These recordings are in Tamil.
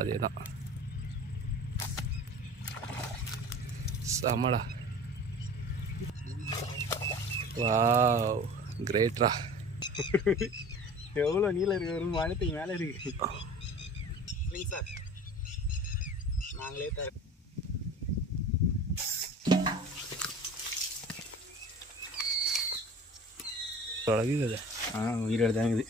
அதே தான். செமடா. வாவ், கிரேட்ரா. எவ்வளோ நீளம் இருக்கு, ஒரு மரத்துக்கு மேலே இருக்கு. இல்லைங்க சார், நாங்களே தர தொடங்குது. உயிரோடு தான் இருக்குது.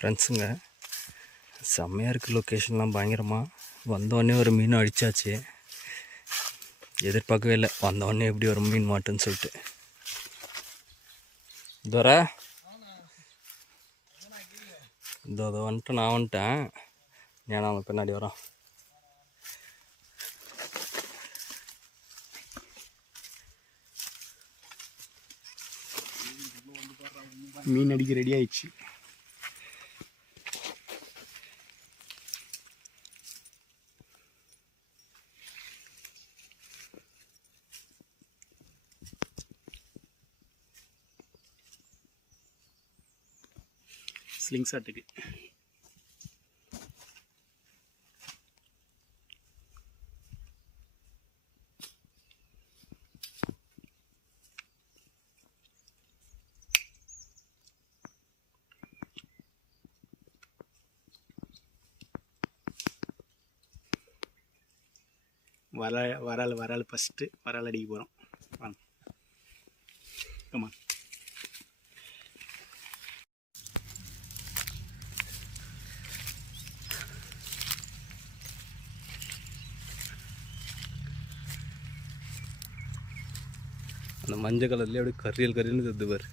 ஃப்ரெண்ட்ஸுங்க, செம்மையாக இருக்குது லொக்கேஷன்லாம் பயங்கரமாக. வந்தோடனே ஒரு மீன் அடித்தாச்சு. எதிர்பார்க்கவே இல்லை, வந்தோடனே எப்படி ஒரு மீன் மாட்டுன்னு சொல்லிட்டு. தோற இதோ வந்துட்டு நான் வந்துட்டேன். ஏன்னா அவன் பின்னாடி வரான். மீன் அடிக்க ரெடி ஆயிடுச்சு. ஸ்லிங் ஷாட்டுக்கு வரால் ஃபஸ்ட்டு வரால் அடிக்க போகிறோம். வாங்க, ஆமாம். அந்த மஞ்சள் கலர்லேயே அப்படியே கரியல்னு தெரிது பாரு.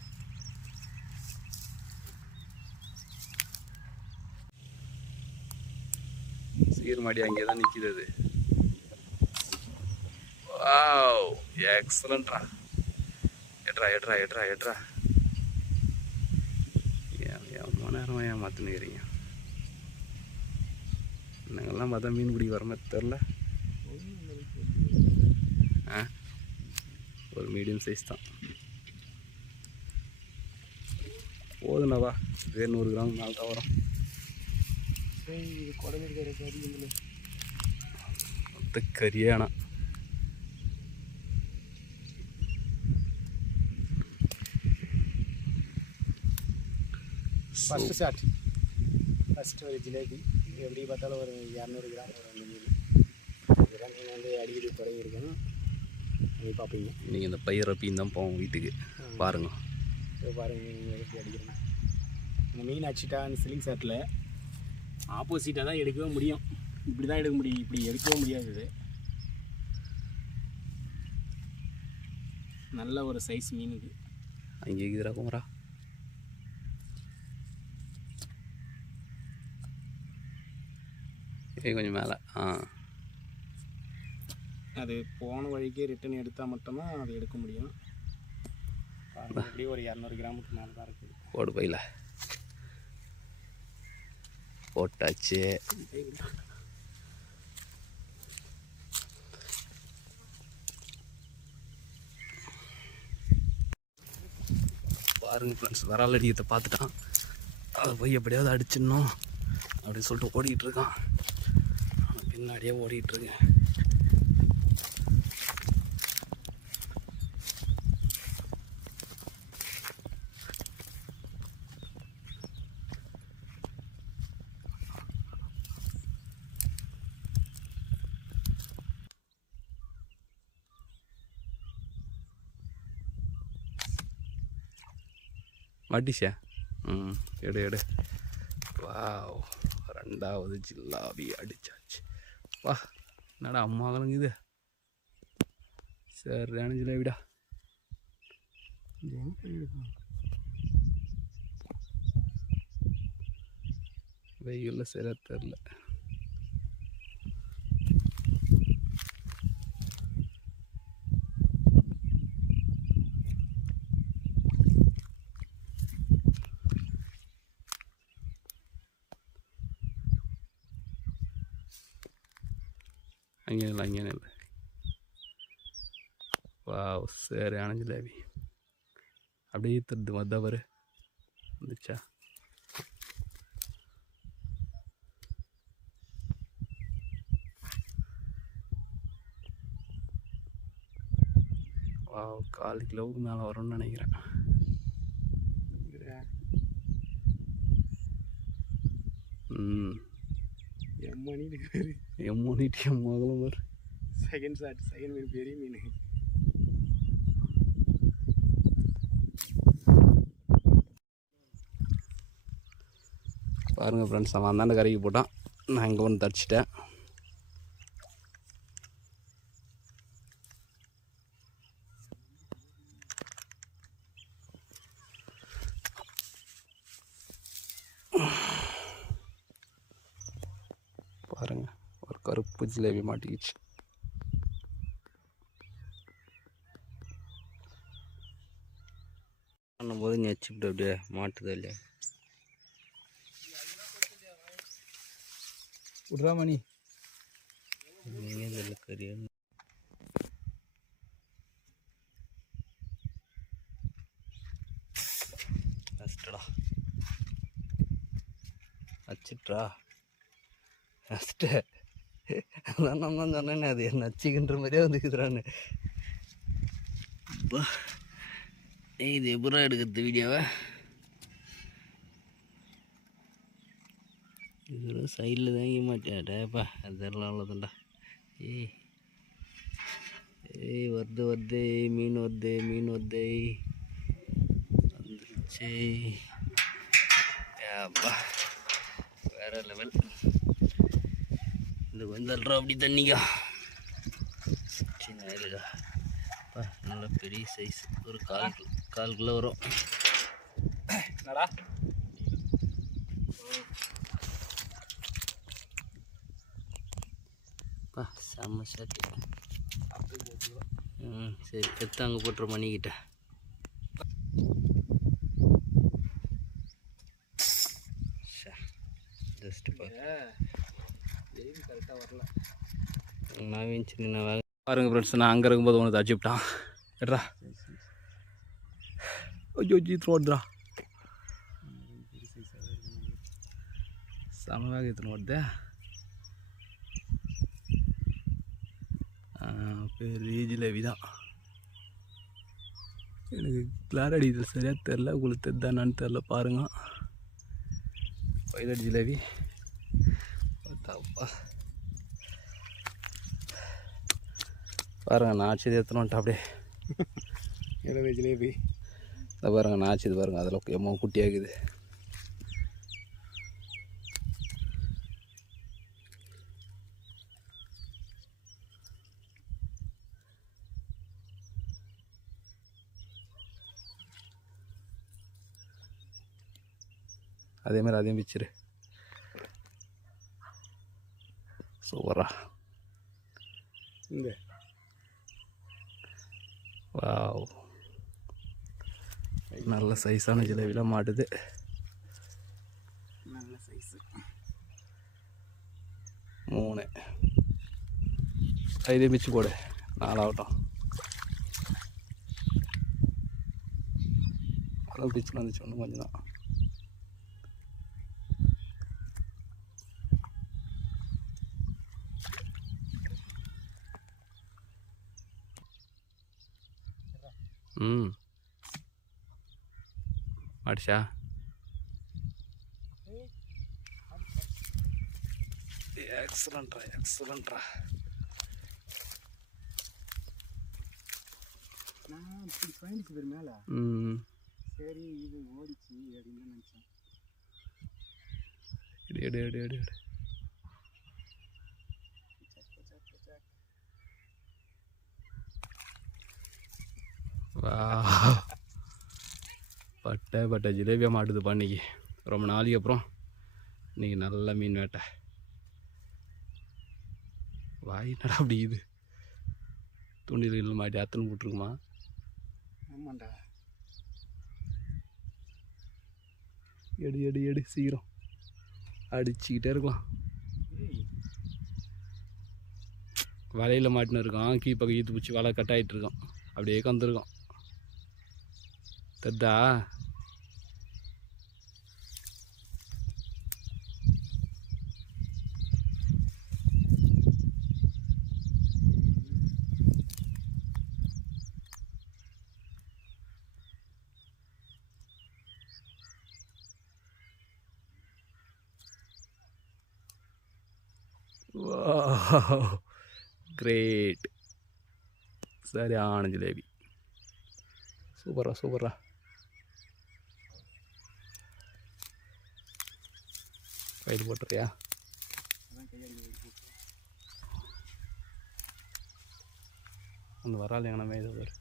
சீர்மாடி அங்கே தான் நிற்கிது அது. வாவ், எக்ஸலண்ட்ரா. எட்ரா எட்ரா எட்ரா எட்ரா. எவ்வளோ நேரம் ஏமாத்துனுக்கிறீங்க. நாங்கள்லாம் பார்த்தா மீன் பிடிக்க வர மாதிரி தெரில. ஒரு மீடியம் சைஸ் தான் போதுனவா. இதே 100 கிராம் மேலே தான் வரும். மொத்த கரியானா. ஃபஸ்ட்டு ஷாட், ஃபஸ்ட்டு ஒரு ஜிலேபி. எப்படி பார்த்தாலும் ஒரு 200 கிராம் ஒரு 2 மீன். இதெல்லாம் மீன் வந்து அடிக்கடி தொடங்கியிருக்கணும். நீங்கள் பார்ப்பீங்க. நீங்கள் இந்த பயிர் ரப்பின்னு தான் போவோம் வீட்டுக்கு. பாருங்க, பாருங்கள் நீங்கள் எப்படி அடிக்கிறோம். இந்த மீன் அடிச்சிட்டா அந்த சிலிங் ஷாட்டில் ஆப்போசிட்டாக தான் எடுக்கவே முடியும். இப்படி தான் எடுக்க முடியும், இப்படி எடுக்கவே முடியாது. இது நல்ல ஒரு சைஸ் மீன். இது அங்கே இருக்குதுரா குமரா. கொஞ்சம் மேலே. அது போன வழிக்கே ரிட்டன் எடுத்தால் மட்டும்தான் அது எடுக்க முடியும். அப்படியே ஒரு 200 கிராமுக்கு மேலே தான் இருக்குது. போடு பையில போட்டாச்சு. பாருங்க ஃப்ரெண்ட்ஸ், விரால் அடிக்கிறத பார்த்துட்டான். அதை போய் எப்படியாவது அடிச்சிடணும் அப்படின்னு சொல்லிட்டு ஓடிக்கிட்டு இருக்கான். அவன் பின்னாடியே ஓடிக்கிட்டு இருக்கேன். மாட்டிச்சா? எடு எடு. வாவ், 2வது ஜில்லாபி அடிச்சாச்சு. வா, என்னடா அம்மா கலங்குது. சரியான ஜிலேபிடா. வெயிலில் சரியா தெரில. அங்கே இல்லை அங்கே இல்லை. வா சரியான ஜிலேபி. அப்படியே தருது வந்தவர் வந்துச்சா. வா 1/4 கிலோவுக்கு மேலே வரும்னு நினைக்கிறேன். எம்மோனிட்டு எம்மகளும் வரும். செகண்ட் மீன் பெரிய மீன். பாருங்கள் ஃப்ரெண்ட்ஸ், அவன் அந்தாண்ட கரைக்கு போட்டான், நான் இங்கே ஒன்று தடிச்சிட்டேன். பாருங்கள், ஒரு கருப்பு ஜிலேபி மாட்டிக்கிச்சு. பண்ணும்போது நெச்சிப்பிட்டு அப்படியே மாட்டுது இல்லையா. விட்றா மணி கறியா கஷ்டடா நச்சிட்ரா நச்சிட்ட. அதான் நான் தான் சொன்னேன்னு, அது என்ன நச்சிக்கின்ற மாதிரியே வந்துக்குதுறான்னு. இது எப்படா எடுக்கிறது வீடியோவை? இது சைடில் தாங்க மாட்டேப்பா, அது தெரியல அவ்வளோதான்டா. ஏய் வருது மீன் வருது வந்துருச்சு. அப்பா வேற லெவல். இது வந்துடுறோம் அப்படி தண்ணிக்கா. சின்ன இருக்கா நல்ல பெரிய சைஸ், ஒரு 1/4 கிலோ வரும். என்னடா செம்ம ஷாட்டு. சரி எடுத்து அங்கே போட்டுரு மணிக்கிட்ட. ஜஸ்ட்டு கரெக்டாக வரல. நான் வேஞ்சி நான் பாருங்கள் ஃப்ரெண்ட்ஸ், நான் அங்கே இருக்கும்போது ஒன்று தச்சு விட்டான். எட்ரா ஐயோ த்ரோட்ரா செமவாக எத்தனை ஓடுதே. பெரிய ஜிலேபி தான். எனக்கு கிளாரடி இது சரியாக தெரில, உங்களுக்கு தெரிதானான்னு தெரில. பாருங்க பைலட் ஜிலேபி தப்பா. பாருங்கள் நான் ஆச்சு எத்தனை வந்துட்டேன் அப்படியே. எனவே ஜிலேபி இதை பாருங்கள் நான் ஆச்சு. இது பாருங்கள் அதில் எம்மோ குட்டியாகுது. அதேமாதிரி அதையும் பிச்சிரு. சூப்பரா இந்த வாவ் நல்ல சைஸான ஜிலேபிலாம் மாட்டுது. நல்ல சைஸு 3 இதே மிச்சு போடு 4 ஆகட்டும். அளவு பிச்சுன்னு வந்துச்சு, ஒன்று கொஞ்சம் தான். மாடிச்சா எக்ஸலண்ட்ரா. நான் இப்படி பயணிச்சு பேர் மேலே. சரி இது ஓடிச்சு அப்படின்னு நினச்சேன். எடு பட்டை ஜிலேபியாக மாட்டுதுப்பா இன்றைக்கி. ரொம்ப நாளைக்கு அப்புறம் இன்றைக்கி நல்ல மீன் வேட்டை. வாய் நடா அப்படி இது தூண்டில்கள் மாட்டி அத்தனை போட்டிருக்குமா? ஆமாண்டா. எடு சீக்கிரம் அடிச்சுக்கிட்டே இருக்கலாம். வலையில் மாட்டின்னு இருக்கான். கீப்பக்கம் ஈத்து பிடிச்சி வலை கட் ஆகிட்டு இருக்கான். அப்படியே கந்துருக்கான். தெரிதா? கிரேட். சரியான ஜிலேபி. சூப்பரா சூப்பரா. கையில் போட்டுறியா? அந்த வரால் எங்கனமே இது ஒரு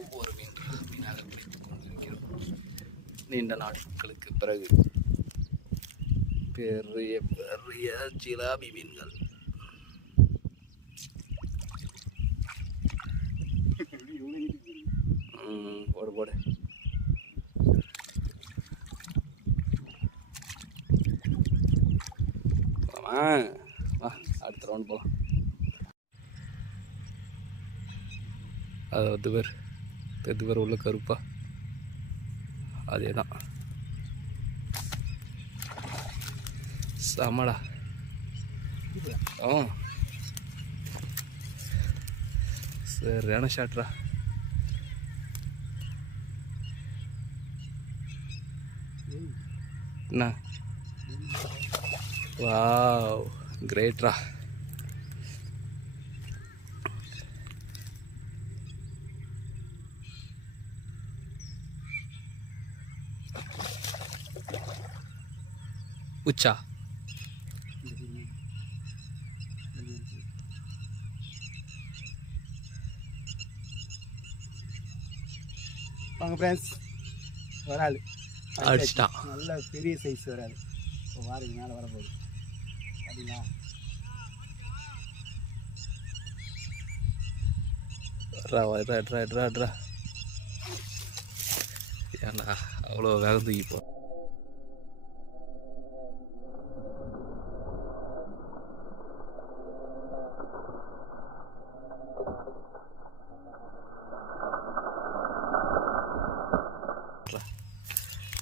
ஒவ்வொரு மீனாக பிடித்துக் கொண்டிருக்கிறோம். நீண்ட நாட்களுக்கு பிறகு பெரிய பெரிய ஜிலாபி மீன்கள். போடு போடு. அடுத்த ரவுண்ட் போகலாம். அது பேர் உள்ள கருப்பா அதே தான். சமடா. சரியான ஷாட்ரா. என்ன? வாவ், கிரேட்ரா. உச்சா வாங்க ஃப்ரெண்ட்ஸ், வராது அடிச்சிட்டான். நல்ல பெரிய சைஸ் வராது. இப்போ வாரக்கு மேலே வரப்போகுது அப்படிங்களா? ஏன்டா அவ்வளோ வேகம் தூக்கிப்போ.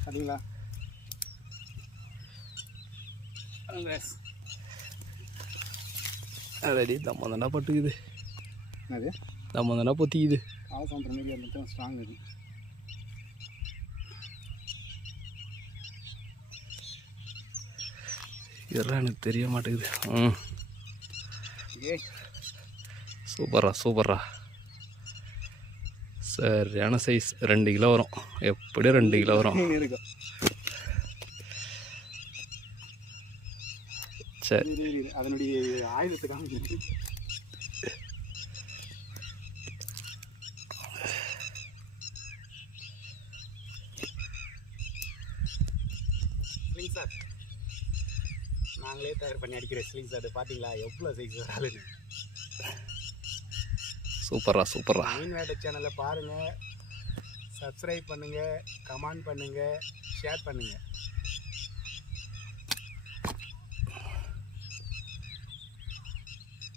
அப்படிங்களா? ரெடி. நம்ம தானே பட்டுக்குது. அது நம்ம தானே பொத்திக்குது. அவசரம் மீடியா மட்டும் ஸ்ட்ராங் இது. இதெல்லாம் எனக்கு தெரிய மாட்டேங்குது. சூப்பரா சூப்பரா. சரியான சைஸ். 2 கிலோ வரும். எப்படியும் 2 கிலோ வரும். சரி, அதனுடைய ஆயுதத்தை காமிச்சு. ஸ்லிங் ஷாட் நாங்களே தயார் பண்ணி அடிக்கிற ஸ்லிங் ஷாட் பார்த்தீங்களா எவ்வளோ சைஸ் வராதுன்னு. சூப்பரா சூப்பரா. மீன் வேட்டை சேனலை பாருங்கள், சப்ஸ்கிரைப் பண்ணுங்கள், கமெண்ட் பண்ணுங்கள், ஷேர் பண்ணுங்கள்.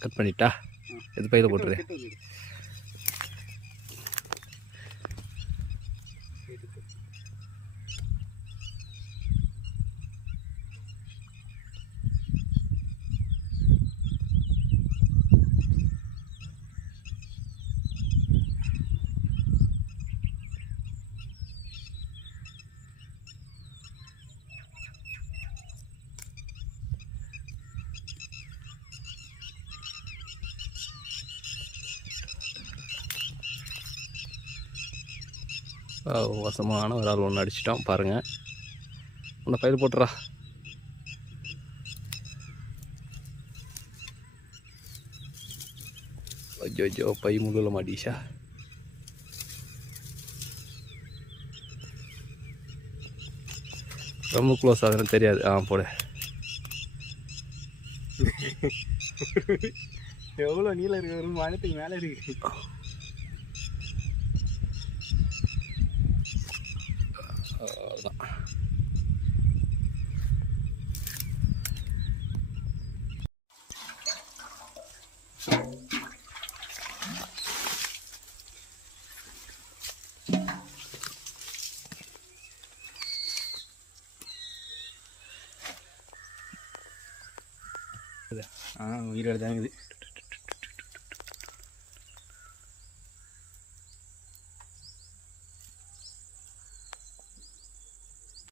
கட் பண்ணிட்டா? இது பையில போட்டுரு. வசமான ஒரு ஆள் ஒன்று அடிச்சிட்டோம் பாருங்கள். உன்னை பயிர் போட்டுறா. ஐயோ பை முள்ளில் மாட்டிஷா. ரொம்ப க்ளோஸ் ஆகுதுன்னு தெரியாது. போடு. எவ்வளோ நீளம் இருக்கு, ஒரு மரத்துக்கு மேலே இருக்கு. அவ்வளோதான். உயிரோடு தாங்குது.